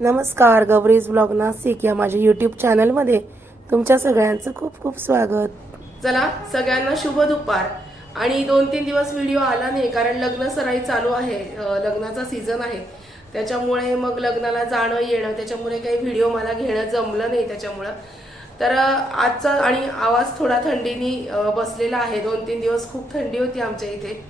नमस्कार गौरीज ब्लॉग नाशिक या माझ्या युट्यूब चॅनलमध्ये तुमच्या सगळ्यांचं खूप खूप स्वागत. चला सगळ्यांना शुभ दुपार. आणि दोन तीन दिवस व्हिडिओ आला नाही कारण लग्न सराई चालू आहे अं, लग्नाचा सीझन आहे. त्याच्यामुळे मग लग्नाला जाणं येणं त्याच्यामुळे काही व्हिडिओ मला घेणं जमलं नाही त्याच्यामुळं. तर अं, आजचा आणि आवाज थोडा थंडीनी अं, बसलेला आहे. दोन तीन दिवस खूप थंडी होती आमच्या इथे.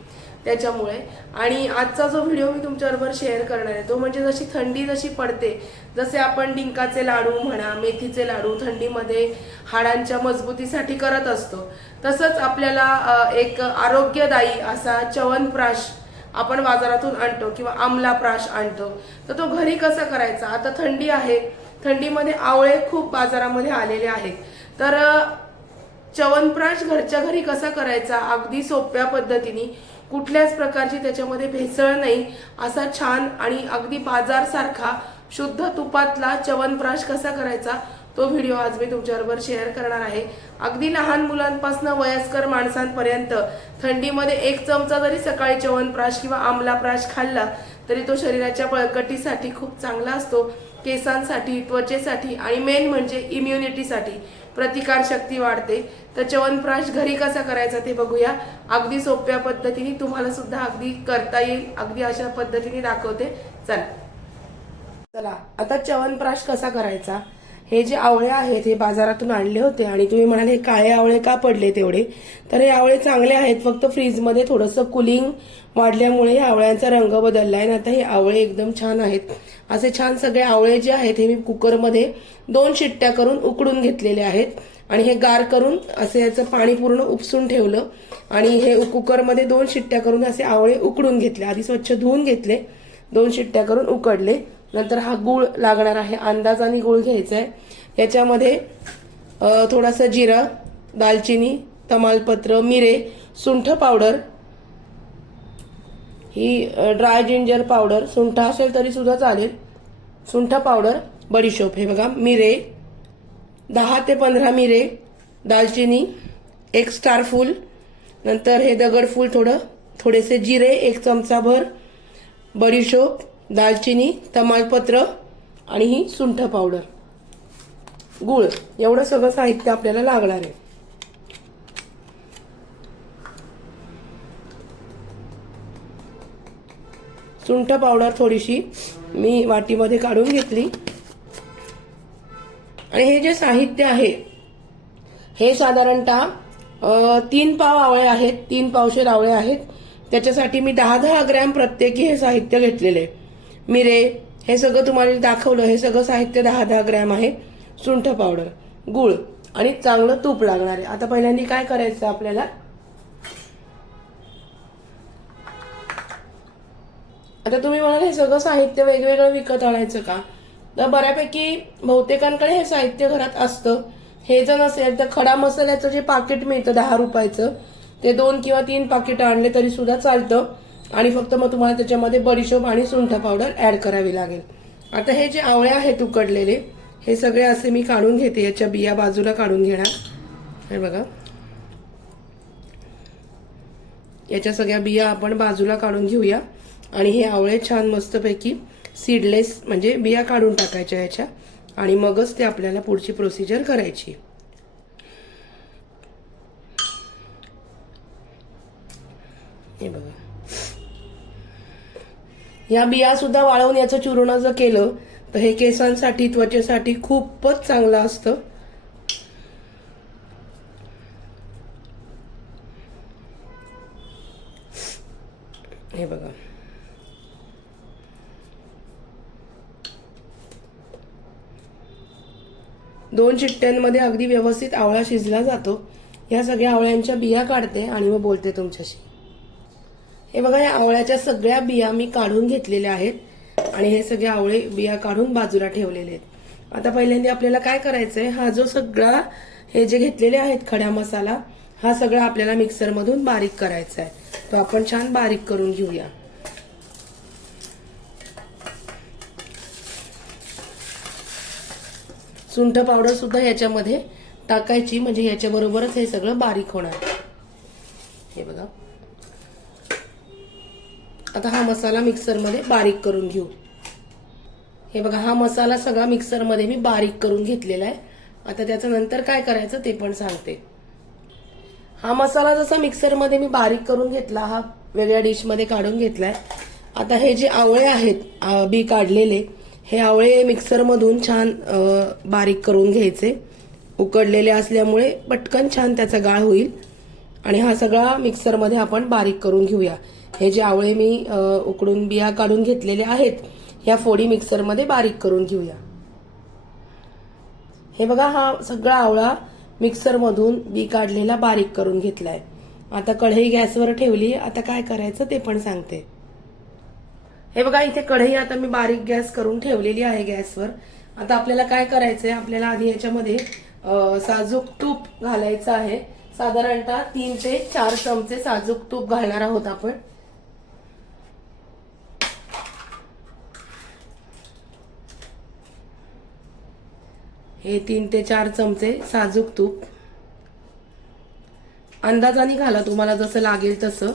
त्याच्यामुळे. आणि आजचा जो व्हिडिओ मी तुमच्याबरोबर शेअर करणार आहे तो म्हणजे जशी थंडी जशी पडते जसे आपण डिंकाचे लाडू म्हणा मेथीचे लाडू थंडीमध्ये हाडांच्या मजबूतीसाठी करत असतो तसंच आपल्याला एक आरोग्यदायी असा च्यवनप्राश आपण बाजारातून आणतो किंवा आमलाप्राश आणतो. तर तो घरी कसा करायचा? आता थंडी आहे. थंडीमध्ये आवळे खूप बाजारामध्ये आलेले आहेत. तर चवनप्राश च्यवनप्राश घरच्या घरी कसा करायचा? अगदी सोप्या पद्धतीने कुठल्याच प्रकारची त्याच्यामध्ये भेसळ नाही. असा छान आणि अगदी बाजारसारखा शुद्ध तुपातला च्यवनप्राश कसा करायचा तो व्हिडिओ आज मी तुमच्याबरोबर शेअर करणार आहे. अगदी लहान मुलांपासून वयस्कर माणसांपर्यंत थंडीमध्ये एक चमचा जरी सकाळी च्यवनप्राश किंवा आमलाप्राश खाल्ला तरी तो शरीराच्या बळकटीसाठी खूप चांगला असतो. केसांसाठी त्वचेसाठी आणि मेन म्हणजे इम्युनिटीसाठी प्रतिकार शक्ती वाढते. तर च्यवनप्राश घरी कसा करायचा ते बघूया. अगदी सोप्या पद्धतीने तुम्हाला सुद्धा अगदी करता येईल. अगदी अशा पद्धतीने दाखवते. चला. चला आता च्यवनप्राश कसा करायचा? हे जे आवळे आहेत हे बाजारातून आणले होते आणि तुम्ही म्हणाले हे काळे आवळे का पडले तेवढे? तर हे आवळे चांगले आहेत फक्त फ्रीजमध्ये थोडंसं कुलिंग वाढल्यामुळे या आवळ्यांचा रंग बदलला आहे आणि आता हे आवळे एकदम छान आहेत. असे छान सगळे आवळे जे आहेत हे मी कुकरमध्ये दोन शिट्ट्या करून उकडून घेतलेले आहेत. आणि हे गार करून असे याचं पाणी पूर्ण उपसून ठेवलं. आणि हे कुकरमध्ये दोन शिट्ट्या करून असे आवळे उकडून घेतले. आधी स्वच्छ धुवून घेतले. दोन शिट्ट्या करून उकडले. नंतर हा गूळ लागणार आहे. अंदाजाने गूळ घ्यायचा आहे. याच्यामध्ये थोडासा जिरा दालचिनी तमालपत्र मिरे सुंठ पावडर ही ड्राय जिंजर पावडर सुंठ असेल तरी सुद्धा चालेल. सुंठ पावडर बडीशोप हे बघा मिरे दहा ते पंधरा मिरे दालचिनी एक स्टार फूल नंतर हे दगडफूल थोडं थोडेसे जिरे एक चमचाभर बडीशोप दालचिनी तमालपत्र आणि ही सुंठ पावडर. गुळ एवढं सगळं साहित्य आपल्याला लागणार आहे. सुंठ पावडर थोडीशी मी वाटीमध्ये काढून घेतली. आणि हे जे साहित्य आहे हे साधारणतः तीन पाव आवळे आहेत तीन पावशेर आवळे आहेत. त्याच्यासाठी मी दहा दहा ग्रॅम प्रत्येकी हे साहित्य घेतलेले. आहे. मिरे हे सगळं तुम्हाला दाखवलं हे सगळं साहित्य दहा दहा ग्रॅम आहे. सुंठ पावडर गुळ आणि चांगलं तूप लागणार आहे. आता पहिल्यांदा काय करायचं आपल्याला? आता तुम्ही म्हणाल हे सगळं साहित्य वेगवेगळं विकत आणायचं का? तर बऱ्यापैकी बहुतेकांकडे हे साहित्य घरात असतं. हे जर नसेल तर खडा मसाल्याचं जे पाकिट मिळतं दहा रुपयाचं ते दोन किंवा तीन पाकिट आणले तरी सुद्धा चालतं. आणि फक्त मग तुम्हाला त्याच्यामध्ये बडीशोप आणि सुंठ पावडर ऍड करावी लागेल. आता हे जे आवळे आहेत उकडलेले हे सगळे असे मी काढून घेते. याच्या बिया बाजूला काढून घेणार. हे बघा. याच्या सगळ्या बिया आपण बाजूला काढून घेऊया. आणि हे आवळे छान मस्तपैकी सीडलेस म्हणजे बिया काढून टाकायच्या याच्या आणि मगच ते आपल्याला पुढची प्रोसिजर करायची. हे बघा. या बिया सुद्धा वाळवून याचं चूर्ण जर केलं तर हे केसांसाठी त्वचेसाठी खूपच चांगलं असतं हे बघा दोन चिट्ट्यांमध्ये अगदी व्यवस्थित आवळा शिजला जातो. या सगळ्या आवळ्यांच्या बिया काढते आणि मग बोलते तुमच्याशी. हे बघा या आवळ्याच्या सगळ्या बिया मी काढून घेतलेल्या आहेत आणि हे सगळे आवळे बिया काढून बाजूला ठेवलेले आहेत. आता पहिल्यांदा आपल्याला काय करायचंय? हा जो सगळा हे जे घेतलेले आहेत खड्या मसाला हा सगळा आपल्याला मिक्सरमधून बारीक करायचा आहे तो आपण छान बारीक करून घेऊया. सुंठ पावडर सुद्धा याच्यामध्ये टाकायची म्हणजे याच्याबरोबरच हे सगळं बारीक होणार. हे बघा. आता हा मसाला मिक्सरमध्ये बारीक करून घेऊ. हे बघा हा मसाला सगळा मिक्सरमध्ये मी बारीक करून घेतलेला आहे. आता त्याचं नंतर काय करायचं ते पण सांगते. हा मसाला जसा मिक्सरमध्ये मी बारीक करून घेतला हा वेगळ्या डिशमध्ये काढून घेतलाय. आता हे जे आवळे आहेत बी काढलेले हे आवळे मिक्सरमधून छान बारीक करून घ्यायचे. उकडलेले असल्यामुळे पटकन छान त्याचा गाळ होईल. आणि हा सगळा मिक्सरमध्ये आपण बारीक करून घेऊया. हे जे आवळे मी उकडून बिया काढून घेतलेले आहेत ह्या फोडी मिक्सरमध्ये बारीक करून घेऊया. हे बघा हा सगळा आवळा मिक्सरमधून बी काढलेला बारीक करून घेतलाय. आता कढई गॅसवर ठेवली आता काय करायचं ते पण सांगते. हे बघा इथे कढई आता मी बारीक गॅस करून ठेवलेली आहे गॅसवर. आता आपल्याला काय करायचंय आपल्याला आधी याच्यामध्ये साजूक तूप घालायचं आहे. साधारणतः तीन ते चार चमचे साजूक तूप घालणार आहोत आपण. हे तीन ते चार चमचे साजूक तूप. अंदाजाने घाला तुम्हाला जसं लागेल तसं.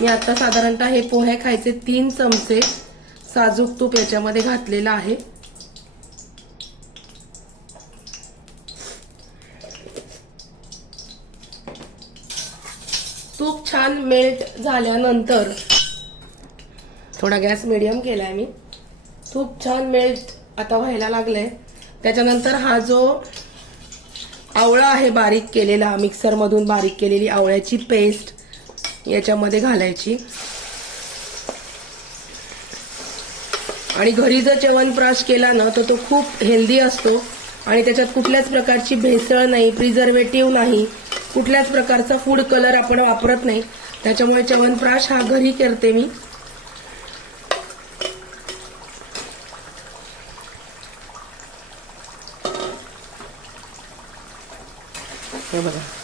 मी आता साधारणतः हे पोहे खायचे तीन चमचे साजूक तूप याच्यामध्ये घातलेलं आहे. तूप छान मेल्ट झाल्यानंतर थोडा गॅस मिडियम केलाय मी. तूप छान मेल्ट आता व्हायला लागलंय. त्याच्यानंतर हा जो आवळा आहे बारीक केलेला मिक्सरमधून बारीक केलेली आवळ्याची पेस्ट याच्यामध्ये घालायची. आणि घरी जर च्यवनप्राश केला ना तर तो खूप हेल्दी असतो. आणि त्याच्यात कुठल्याच प्रकारची भेसळ नाही प्रिझर्वेटिव्ह नाही कुठल्याच प्रकारचा फूड कलर आपण वापरत नाही. त्याच्यामुळे च्यवनप्राश हा घरी करते मी. बघा.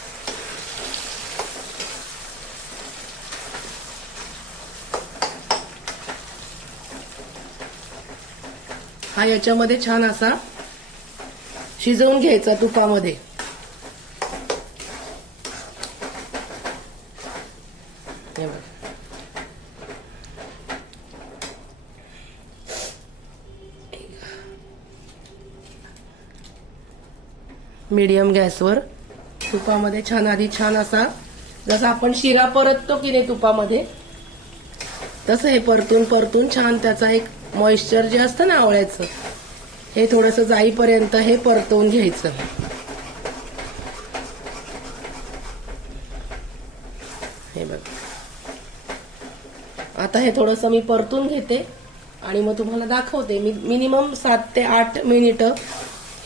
हा याच्यामध्ये छान असा शिजवून घ्यायचा तुपामध्ये. मीडियम गॅसवर तुपामध्ये छान आधी छान असा जसा आपण शिरा परततो की नाही तुपामध्ये तसं हे परतून परतून छान त्याचा एक मॉइश्चर जे असतं ना आवळ्याचं हे थोडंसं जाईपर्यंत हे परतवून घ्यायचं. हे बघ. आता हे थोडंसं मी परतून घेते आणि मग तुम्हाला दाखवते. मी मिनिमम सात ते आठ मिनिटं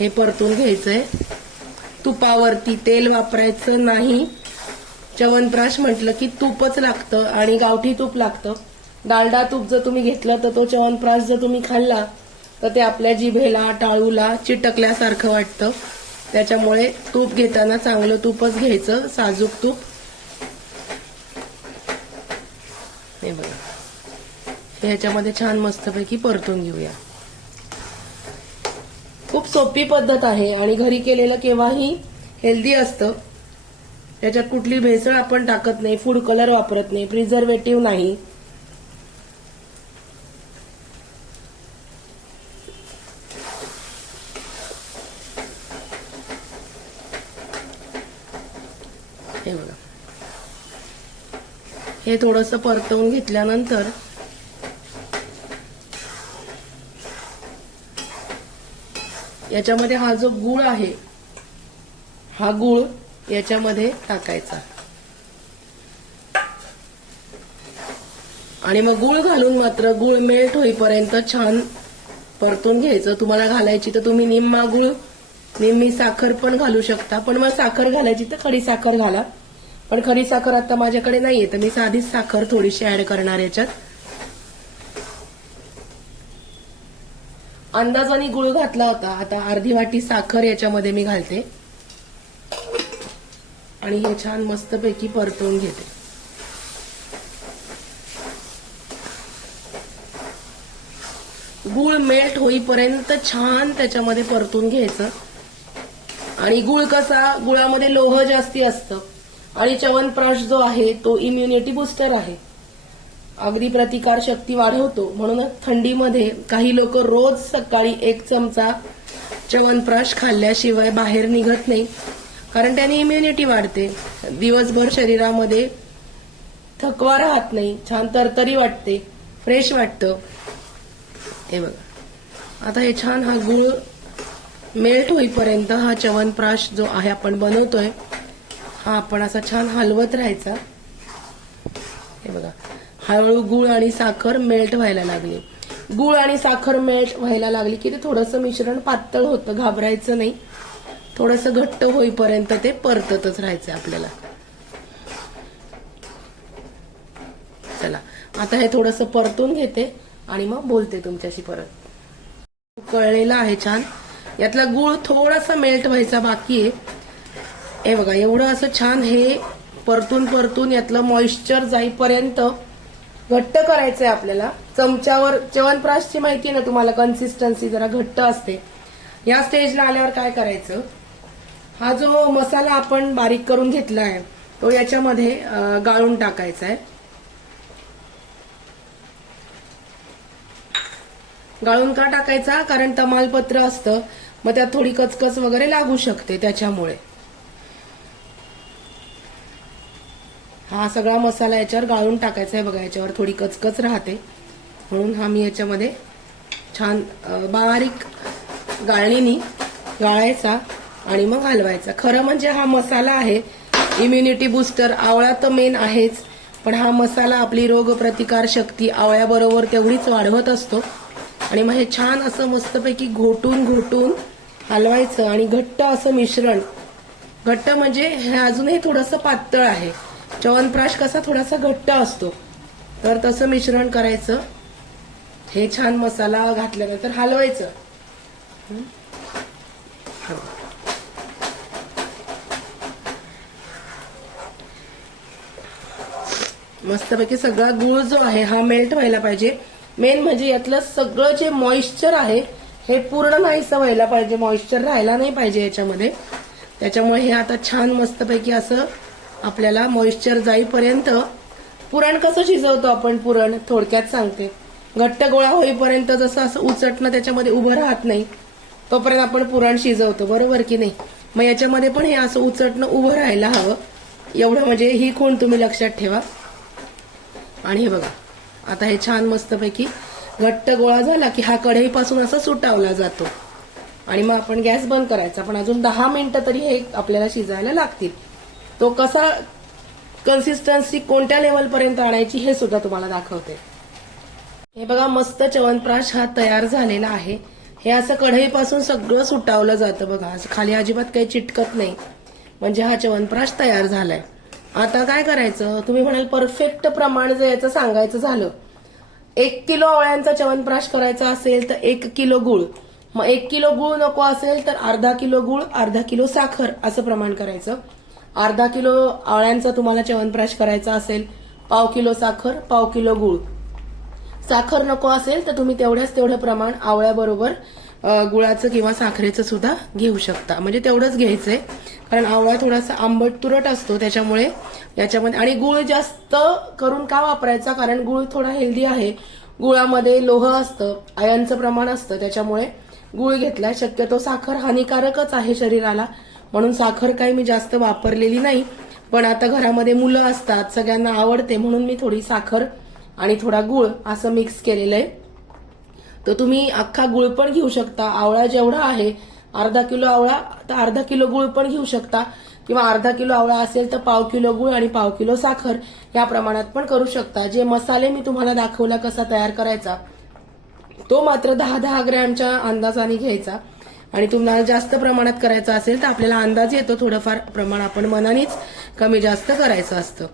हे परतून घ्यायचंय. तुपावरती तेल वापरायचं नाही. च्यवनप्राश म्हटलं की तूपच लागतं आणि गावठी तूप लागतं. डालडा तूप जर तुम्ही घेतलं तर तो च्यवनप्राश जर तुम्ही खाल्ला तर ते आपल्या जिभेला टाळूला चिटकल्यासारखं वाटतं. त्याच्यामुळे तूप घेताना चांगलं तूपच घ्यायचं साजूक तूप. हे बघा. ह्याच्यामध्ये छान मस्तपैकी परतून घेऊया. खूप सोपी पद्धत आहे आणि घरी केलेलं केव्हाही हेल्दी असतं. त्याच्यात कुठली भेसळ आपण टाकत नाही फूड कलर वापरत नाही प्रिझर्वेटिव्ह नाही. हे बघा. हे थोडस परतवून घेतल्यानंतर याच्यामध्ये हा जो गुळ आहे हा गुळ याच्यामध्ये टाकायचा. आणि मग गुळ घालून मात्र गुळ मेल्ट होईपर्यंत छान परतून घ्यायचं. तुम्हाला घालायची तर तुम्ही निम्मा गुळ निम्मी साखर पण घालू शकता. पण मग साखर घालायची तर खडी साखर घाला. पण खडी साखर आता माझ्याकडे नाहीये तर मी साधीच साखर थोडीशी ऍड करणार याच्यात. अंदाजाने गुळ घातला होता. आता अर्धी वाटी साखर याच्यामध्ये मी घालते. आणि हे छान मस्तपैकी परतवून घेते. गुळ मेल्ट होईपर्यंत छान त्याच्यामध्ये परतून घ्यायचं. आणि गुळ कसा? गुळामध्ये लोह जास्ती असतं. आणि च्यवनप्राश जो आहे तो इम्युनिटी बुस्टर आहे. अगदी प्रतिकार शक्ती वाढवतो. म्हणूनच थंडीमध्ये काही लोक रोज सकाळी एक चमचा च्यवनप्राश खाल्ल्याशिवाय बाहेर निघत नाही. कारण त्याने इम्युनिटी वाढते. दिवसभर शरीरामध्ये थकवा राहत नाही. छान तरतरी वाटते. फ्रेश वाटतं. हे बघा. आता हे छान हा गुळ मेल्ट होईपर्यंत हा च्यवनप्राश जो आहे आपण बनवतोय हा आपण असा छान हलवत राहायचा. हे बघा हळूहळू गुळ आणि साखर मेल्ट व्हायला लागली. गुळ आणि साखर मेल्ट व्हायला लागली की ते थोडंसं मिश्रण पातळ होतं घाबरायचं नाही. थोडंसं घट्ट होईपर्यंत ते परततच राहायचं आपल्याला. चला आता हे थोडंसं परतून घेते आणि मग बोलते तुमच्याशी परत. कळलेलं आहे छान. यातला गुळ थोडासा मेल्ट व्हायचा बाकी आहे. हे बघा एवढं असं छान हे परतून परतून यातलं मॉइश्चर जाईपर्यंत घट्ट करायचंय आपल्याला. चमच्यावर च्यवनप्राशची माहिती ना तुम्हाला कन्सिस्टन्सी जरा घट्ट असते. या स्टेजला आल्यावर काय करायचं? हा जो मसाला आपण बारीक करून घेतला आहे तो याच्यामध्ये गाळून टाकायचा आहे गाळून का टाकायचा? कारण तमालपत्र असतं. मग त्यात थोडी कचकच वगैरे लागू शकते त्याच्यामुळे. हा सगळा मसाला याच्यावर गाळून टाकायचा आहे बघा याच्यावर थोडी कचकच राहते. म्हणून हा मी याच्यामध्ये छान बारीक गाळणीनी गाळायचा आणि मग हलवायचा. खरं म्हणजे हा मसाला आहे इम्युनिटी बुस्टर आवळा तर मेन आहेच पण हा मसाला आपली रोगप्रतिकार शक्ती आवळ्याबरोबर तेवढीच वाढवत असतो. आणि मग हे छान असं मस्तपैकी घोटून घोटून हलवायचं आणि घट्ट असं मिश्रण. घट्ट म्हणजे हे अजूनही थोडंसं पातळ आहे. च्यवनप्राश कसा थोडासा घट्ट असतो. तर तसं मिश्रण करायचं. हे छान मसाला घातल्यानंतर हलवायचं. मस्तपैकी सगळा गुळ जो आहे हा मेल्ट व्हायला पाहिजे. मेन म्हणजे यातलं सगळं जे मॉइश्चर आहे हे पूर्ण नाहीसं व्हायला पाहिजे. मॉइश्चर राहायला नाही पाहिजे याच्यामध्ये. त्याच्यामुळे हे आता छान मस्तपैकी असं आपल्याला मॉइश्चर जाईपर्यंत पुरण कसं शिजवतो आपण? पुरण थोडक्यात सांगते. घट्ट गोळा होईपर्यंत जसं असं उचटणं त्याच्यामध्ये उभं राहत नाही तोपर्यंत आपण पुरण शिजवतो. बरोबर की नाही? मग याच्यामध्ये पण हे असं उचटणं उभं राहायला हवं. एवढं म्हणजे ही खूण तुम्ही लक्षात ठेवा. आणि हे बघा. आता हे छान मस्तपैकी घट्ट गोळा झाला की हा कढईपासून असा सुटावला जातो. आणि मग आपण गॅस बंद करायचा. पण अजून दहा मिनिटं तरी हे आपल्याला शिजायला लागतील. तो कसा कन्सिस्टन्सी कोणत्या लेवलपर्यंत आणायची हे सुद्धा तुम्हाला दाखवते. हे बघा मस्त चवनप्राश हा तयार झालेला आहे. हे असं कढईपासून सगळं सुटावलं जातं बघा. असं खाली अजिबात काही चिटकत नाही. म्हणजे हा चवनप्राश तयार झालाय. आता काय करायचं? तुम्ही म्हणाल परफेक्ट प्रमाण जर याचं सांगायचं झालं. एक किलो आवळ्यांचा च्यवनप्राश करायचा असेल तर एक किलो गुळ. मग एक किलो गुळ नको असेल तर अर्धा किलो गुळ अर्धा किलो साखर असं प्रमाण करायचं. अर्धा किलो आवळ्यांचा तुम्हाला च्यवनप्राश करायचा असेल पाव किलो साखर पाव किलो गुळ. साखर नको असेल तर तुम्ही तेवढ्याच तेवढं प्रमाण आवळ्याबरोबर गुळाचं किंवा साखरेचं सुद्धा घेऊ शकता. म्हणजे तेवढंच घ्यायचंय. कारण आवळा थोडासा आंबट तुरट असतो त्याच्यामुळे याच्यामध्ये आणि गुळ जास्त करून का वापरायचा? कारण गुळ थोडा हेल्दी आहे. गुळामध्ये लोह असतं आयनचं प्रमाण असतं त्याच्यामुळे गुळ घेतला. शक्यतो साखर हानिकारकच आहे शरीराला. म्हणून साखर काही मी जास्त वापरलेली नाही. पण आता घरामध्ये मुलं असतात सगळ्यांना आवडते म्हणून मी थोडी साखर आणि थोडा गुळ असं मिक्स केलेलं आहे. तर तुम्ही अख्खा गुळ पण घेऊ शकता. आवळा जेवढा आहे अर्धा किलो आवळा तर अर्धा किलो गुळ पण घेऊ शकता. किंवा अर्धा किलो आवळा असेल तर पाव किलो गुळ आणि पाव किलो साखर या प्रमाणात पण करू शकता. जे मसाले मी तुम्हाला दाखवला कसा तयार करायचा तो मात्र दहा दहा ग्रॅमच्या अंदाजाने घ्यायचा. आणि तुम्हाला जास्त प्रमाणात करायचा असेल तर आपल्याला अंदाज येतो. थोडंफार प्रमाण आपण मनानेच कमी जास्त करायचं असतं.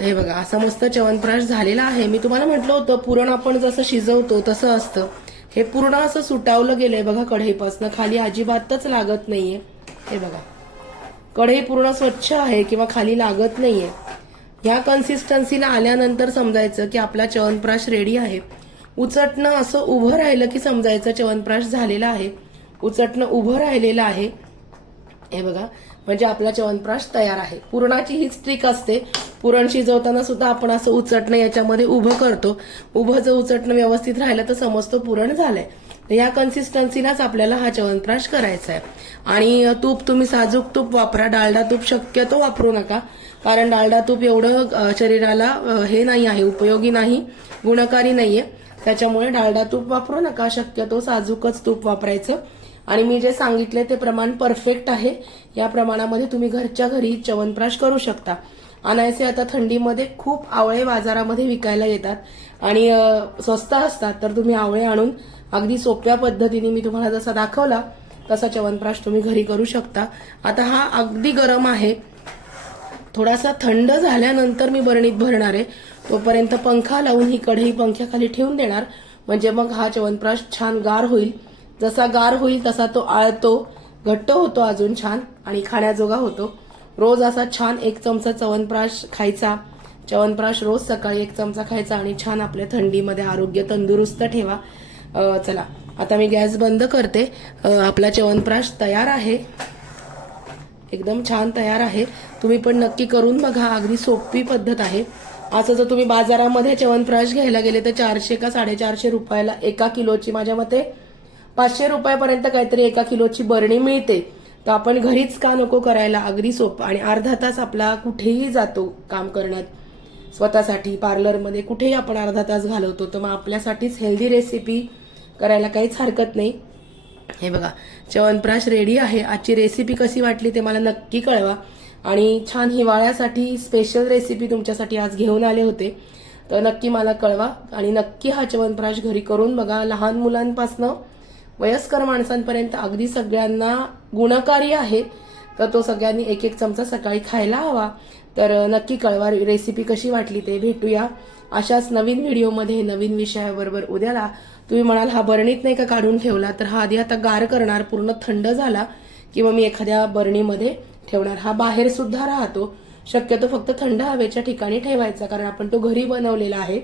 हे बघा असं मस्त च्यवनप्राश झालेला आहे. मी तुम्हाला म्हटलं होतं पुरण आपण जसं शिजवतो तसं असतं. हे पूर्ण असं सुटावलं गेलंय बघा कढईपासनं. खाली अजिबातच लागत नाहीये. हे बघा. कढई पूर्ण स्वच्छ आहे किंवा खाली लागत नाहीये. ह्या कन्सिस्टन्सीला आल्यानंतर समजायचं की आपला च्यवनप्राश रेडी आहे. उचटणं असं उभं राहिलं की समजायचं च्यवनप्राश झालेला आहे. उचटणं उभं राहिलेलं आहे. हे बघा. म्हणजे आपला च्यवनप्राश तयार आहे. पुरणाची हीच ट्रिक असते. पुरण शिजवताना सुद्धा आपण असं उचटणं याच्यामध्ये उभं करतो. उभं जर उचटणं व्यवस्थित राहिलं तर समजतो पुरण झालंय. तर या कन्सिस्टन्सीलाच आपल्याला हा च्यवनप्राश करायचा आहे आणि तूप तुम्ही साजूक तूप वापरा. डालडा तूप शक्यतो वापरू नका. कारण डालडा तूप एवढं शरीराला हे नाही आहे उपयोगी नाही गुणकारी नाहीये. त्याच्यामुळे डालडा तूप वापरू नका. शक्यतो साजूकच तूप वापरायचं. आणि मी जे सांगितले ते प्रमाण परफेक्ट आहे. या प्रमाणामध्ये तुम्ही घरच्या घरी च्यवनप्राश करू शकता. अनायसे आता थंडीमध्ये खूप आवळे बाजारामध्ये विकायला येतात. आणि स्वस्त असतात तर तुम्ही आवळे आणून अगदी सोप्या पद्धतीने मी तुम्हाला जसा दाखवला तसा च्यवनप्राश तुम्ही घरी करू शकता. आता हा अगदी गरम आहे. थोडासा थंड झाल्यानंतर मी बरणीत भरणार आहे. तोपर्यंत पंखा लावून ही कढई पंख्याखाली ठेवून देणार. म्हणजे मग हा चवनप्राश छान गार होईल. जसा गार होईल तसा तो आळतो घट्ट होतो अजून छान आणि खाण्याजोगा होतो. रोज असा छान एक चमचा च्यवनप्राश खायचा. च्यवनप्राश रोज सकाळी एक चमचा खायचा आणि छान आपल्या थंडीमध्ये आरोग्य तंदुरुस्त ठेवा. चला आता मी गॅस बंद करते. आपला च्यवनप्राश तयार आहे. एकदम छान तयार आहे. तुम्ही पण नक्की करून बघा अगदी सोपी पद्धत आहे. असं जर तुम्ही बाजारामध्ये च्यवनप्राश घ्यायला गेले तर चारशे का साडेचारशे रुपयाला एका किलोची माझ्या मते पाचशे रुपयापर्यंत काहीतरी एका किलोची बरणी मिळते. तर आपण घरीच का नको करायला अगदी सोपं आणि अर्धा तास आपला कुठेही जातो काम करण्यात. स्वतःसाठी पार्लरमध्ये कुठेही आपण अर्धा तास घालवतो तर मग आपल्यासाठीच हेल्दी रेसिपी करायला काहीच हरकत नाही. हे बघा च्यवनप्राश रेडी आहे. आजची रेसिपी कशी वाटली ते मला नक्की कळवा. आणि छान हिवाळ्यासाठी स्पेशल रेसिपी तुमच्यासाठी आज घेऊन आले होते. तर नक्की मला कळवा आणि नक्की हा च्यवनप्राश घरी करून बघा लहान मुलांपासनं वयस्कर माणसांपर्यंत अगदी सगळ्यांना गुणकारी आहे तर तो सगळ्यांनी एक एक चमचा सकाळी खायला हवा. तर नक्की कळवा रेसिपी कशी वाटली ते भेटूया. अशाच नवीन व्हिडिओमध्ये नवीन विषयाबरोबर उद्याला. तुम्ही म्हणाल हा बरणीत नाही का काढून ठेवला? तर हा आधी आता गार करणार पूर्ण थंड झाला किंवा मी एखाद्या बरणीमध्ये ठेवणार. हा बाहेर सुद्धा राहतो. शक्यतो फक्त थंड हवेच्या ठिकाणी ठेवायचा कारण आपण तो घरी बनवलेला आहे.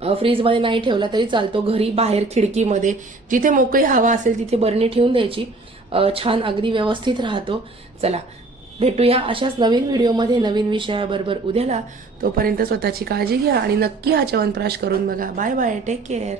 फ्रीजमध्ये नाही ठेवला तरी चालतो. घरी बाहेर खिडकीमध्ये. जिथे मोकळी हवा असेल तिथे बरणी ठेवून द्यायची. छान अगदी व्यवस्थित राहतो. चला भेटूया अशाच नवीन व्हिडिओमध्ये नवीन विषयाबरोबर उद्याला. तोपर्यंत स्वतःची काळजी घ्या आणि नक्की हा च्यवनप्राश करून बघा. Bye bye take care